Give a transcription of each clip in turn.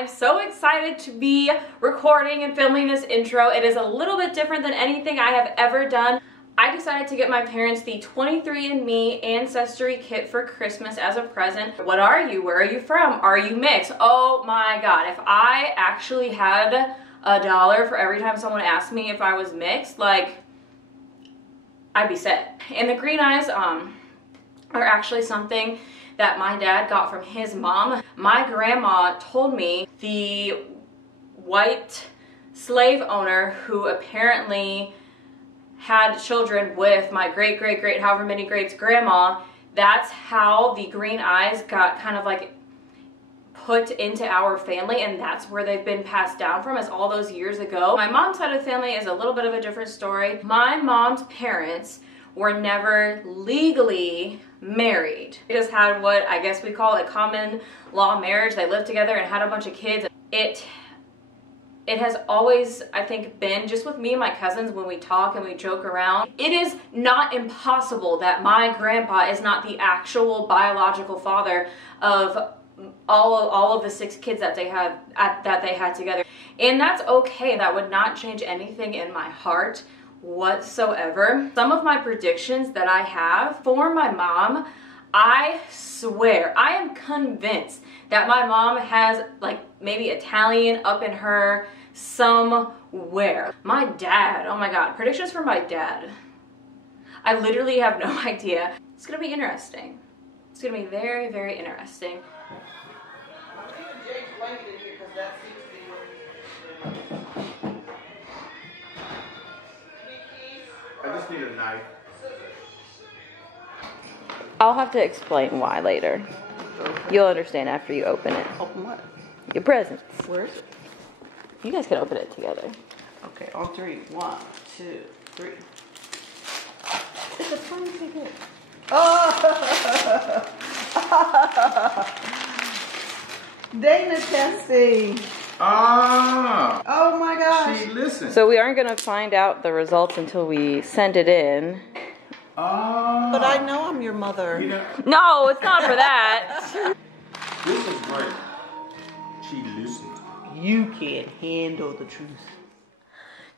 I'm so excited to be recording and filming this intro. It is a little bit different than anything I have ever done. I decided to get my parents the 23andMe Ancestry Kit for Christmas as a present. What are you? Where are you from? Are you mixed? Oh my God, if I actually had $1 for every time someone asked me if I was mixed, like, I'd be set. And the green eyes are actually something that my dad got from his mom. My grandma told me the white slave owner who apparently had children with my great however many greats grandma, that's how the green eyes got kind of like put into our family, and that's where they've been passed down from, is all those years ago. My mom's side of the family is a little bit of a different story. My mom's parents were never legally married. They just had what I guess we call a common law marriage. They lived together and had a bunch of kids. It has always, I think, been just with me and my cousins when we talk and we joke around. It is not impossible that my grandpa is not the actual biological father of all of the 6 kids that they had together. And that's okay. That would not change anything in my heart whatsoever. Some of my predictions that I have for my mom, I swear, I am convinced that my mom has like maybe Italian up in her somewhere. My dad, oh my God, predictions for my dad. I literally have no idea. It's gonna be interesting. It's gonna be very, very interesting. I just need a knife. I'll have to explain why later. Okay. You'll understand after you open it. Open what? Your presents. Where is it? You guys can open it together. Okay, on 3. 1, 2, 3. It's a tiny ticket. Oh! Dana testing. Ah! Oh my gosh. She listened. So we aren't going to find out the results until we send it in. Ah! But I know I'm your mother. You know, No, it's not for that. this is great. She listened. You can't handle the truth.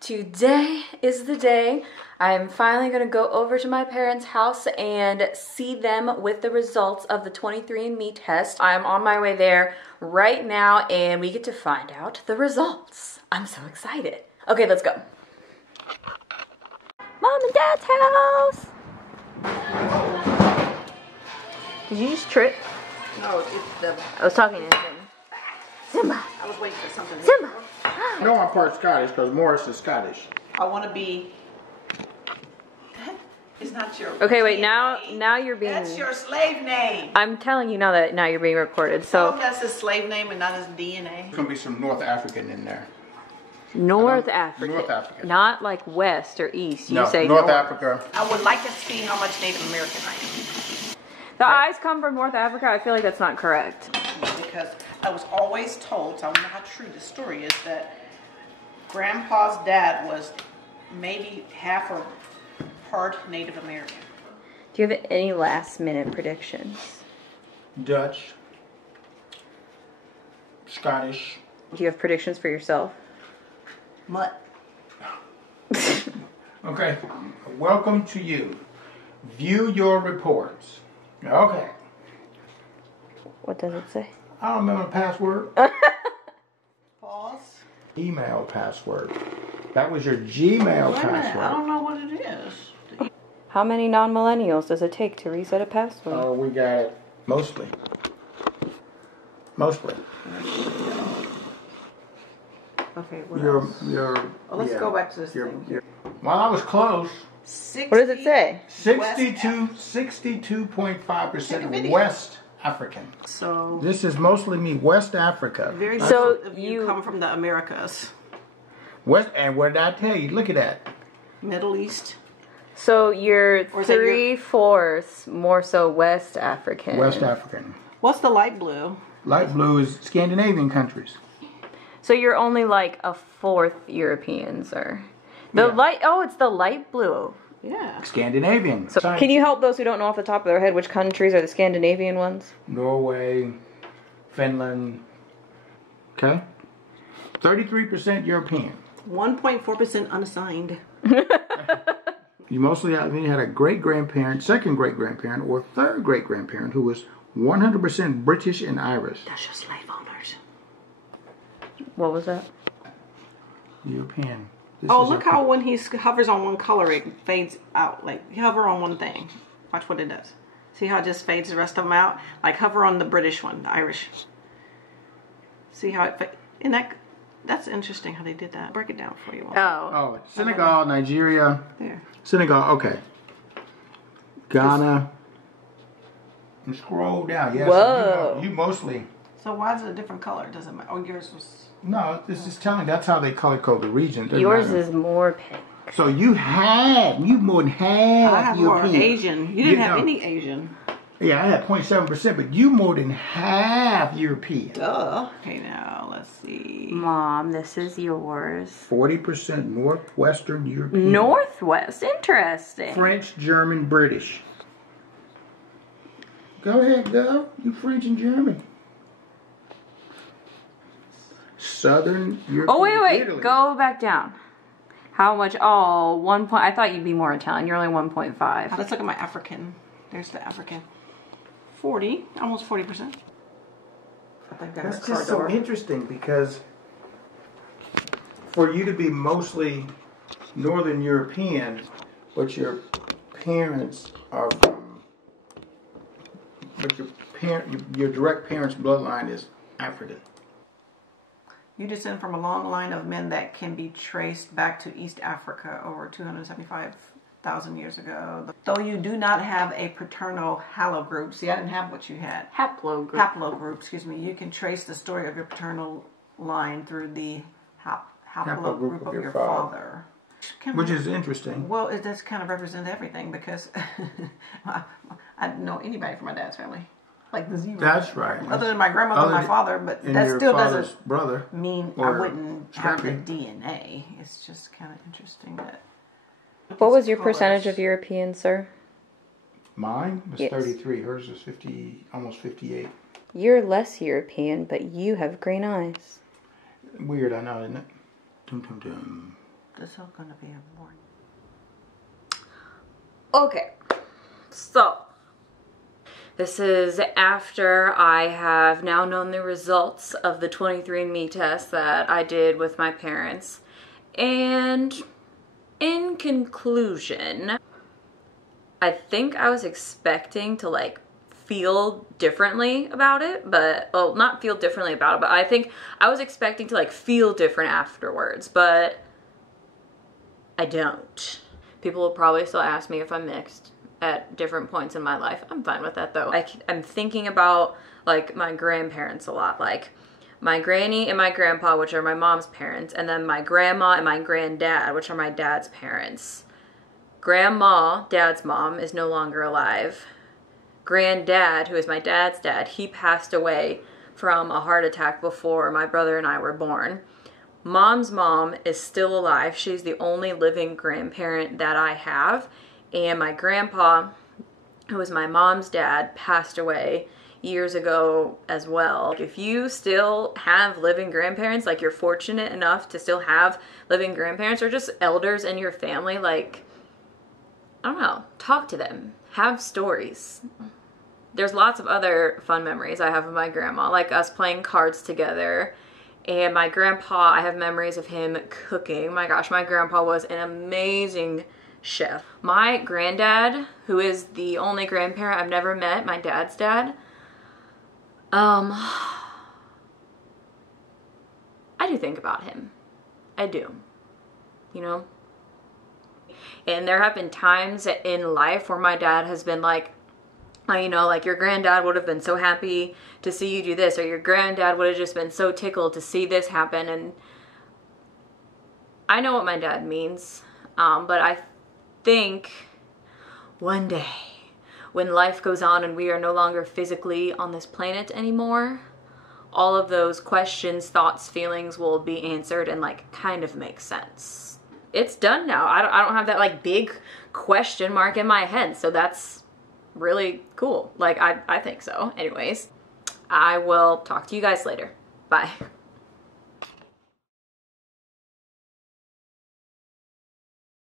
Today is the day I'm finally going to go over to my parents' house and see them with the results of the 23andMe test. I'm on my way there right now and we get to find out the results. I'm so excited. Okay, let's go. Mom and Dad's house. Did you just trip? No, it's the... I was talking to him. Simba. I was waiting for something. Simba. I know I'm part Scottish because Morris is Scottish. I want to be... It's not your... Okay, wait, now you're being... That's your slave name. I'm telling you now that now you're being recorded, so... Oh, that's his slave name and not his DNA. There's going to be some North African in there. North Africa. North Africa. Not like West or East. You No, say North Africa. I would like to see how much Native American I am. The eyes come from North Africa. I feel like that's not correct. Because I was always told, so I don't know how true the story is, that Grandpa's dad was maybe half or part Native American. Do you have any last minute predictions? Dutch. Scottish. Do you have predictions for yourself? Mutt. Okay. Welcome to you. View your reports. Okay. What does it say? I don't remember the password. Pause. Email password. That was your Gmail Wait a minute, password. I don't know what it is. How many non-millennials does it take to reset a password? Oh, we got it. Mostly. Mostly. Okay, what else? Let's go back to this thing. Well, I was close. 60, What does it say? 62.5% West African. So This is mostly me, West Africa. very So so you come from the Americas. West, and what did I tell you? Look at that. Middle East. So you're Or is that your- 3/4 more so West African. West African. What's the light blue? Light blue is Scandinavian countries. So you're only like a 4th European, sir. The Yeah. light, oh, it's the light blue. Yeah. Scandinavian. So can you help those who don't know off the top of their head which countries are the Scandinavian ones? Norway, Finland, Okay? 33% European. 1.4% unassigned. You mostly had a great-grandparent, second great-grandparent, or third great-grandparent who was 100% British and Irish. That's just slave owners. What was that? European. Oh, look how when he hovers on one color, it fades out. Like, you hover on one thing. Watch what it does. See how it just fades the rest of them out? Like, hover on the British one, the Irish. See how it fades? And that's interesting how they did that. Break it down for you. Oh, Senegal, Nigeria. There. Senegal, okay. Ghana. And scroll down. Yeah, Whoa. So you mostly... So why is it a different color? It doesn't matter. Oh, yours was... No, this is telling. That's how they color code the region. Yours is more pink. So you more than half. I have more European. Asian. You didn't have any Asian. Yeah, I had 0.7%, but you more than half European. Duh. Okay, now let's see. Mom, this is yours. 40% Northwestern European. Northwest, interesting. French, German, British. Go ahead, girl. You French and German. Southern European. Oh, wait. Italy. Go back down. How much? Oh, 1 point. I thought you'd be more Italian. You're only 1.5. Let's look at my African. There's the African. 40, almost 40%. I think That's just so interesting because for you to be mostly Northern European, but your parents are from, but your direct parents' bloodline is African. You descend from a long line of men that can be traced back to East Africa over 275,000 years ago. Though you do not have a paternal haplogroup, see, I didn't have what you had. Haplogroup, excuse me. You can trace the story of your paternal line through the haplogroup of your father. Which is interesting. Well, it does kind of represent everything because I didn't know anybody from my dad's family. Like the zero. That's right. Other than my grandmother and my father, but that still doesn't brother mean I wouldn't have the DNA. It's just kind of interesting that. What was your percentage of European, sir? Mine was 33. Hers was 50, almost 58. You're less European, but you have green eyes. Weird, I know, isn't it? Dum dum dum. This is going to be a morning. Okay, so this is after I have now known the results of the 23andMe test that I did with my parents. And in conclusion, I think I was expecting to like feel differently about it, but, well, not feel differently about it, but I think I was expecting to like feel different afterwards, but I don't. People will probably still ask me if I'm mixed at different points in my life. I'm fine with that though. I'm thinking about like my grandparents a lot, like my granny and my grandpa, which are my mom's parents, and then my grandma and my granddad, which are my dad's parents. Grandma, dad's mom, is no longer alive. Granddad, who is my dad's dad, he passed away from a heart attack before my brother and I were born. Mom's mom is still alive. She's the only living grandparent that I have. And my grandpa, who was my mom's dad, passed away years ago as well. If you still have living grandparents, like you're fortunate enough to still have living grandparents or just elders in your family, like, I don't know, talk to them, have stories. There's lots of other fun memories I have of my grandma, like us playing cards together. And my grandpa, I have memories of him cooking. My gosh, my grandpa was an amazing chef. My granddad, who is the only grandparent I've never met, my dad's dad, I do think about him. I do. You know? And there have been times in life where my dad has been like, oh, you know, like your granddad would have been so happy to see you do this, or your granddad would have just been so tickled to see this happen. And I know what my dad means, but I think one day when life goes on and we are no longer physically on this planet anymore, all of those questions, thoughts, feelings will be answered and like kind of make sense. It's done now. I don't have that like big question mark in my head, so that's really cool. Like I think so. Anyways, I will talk to you guys later. Bye.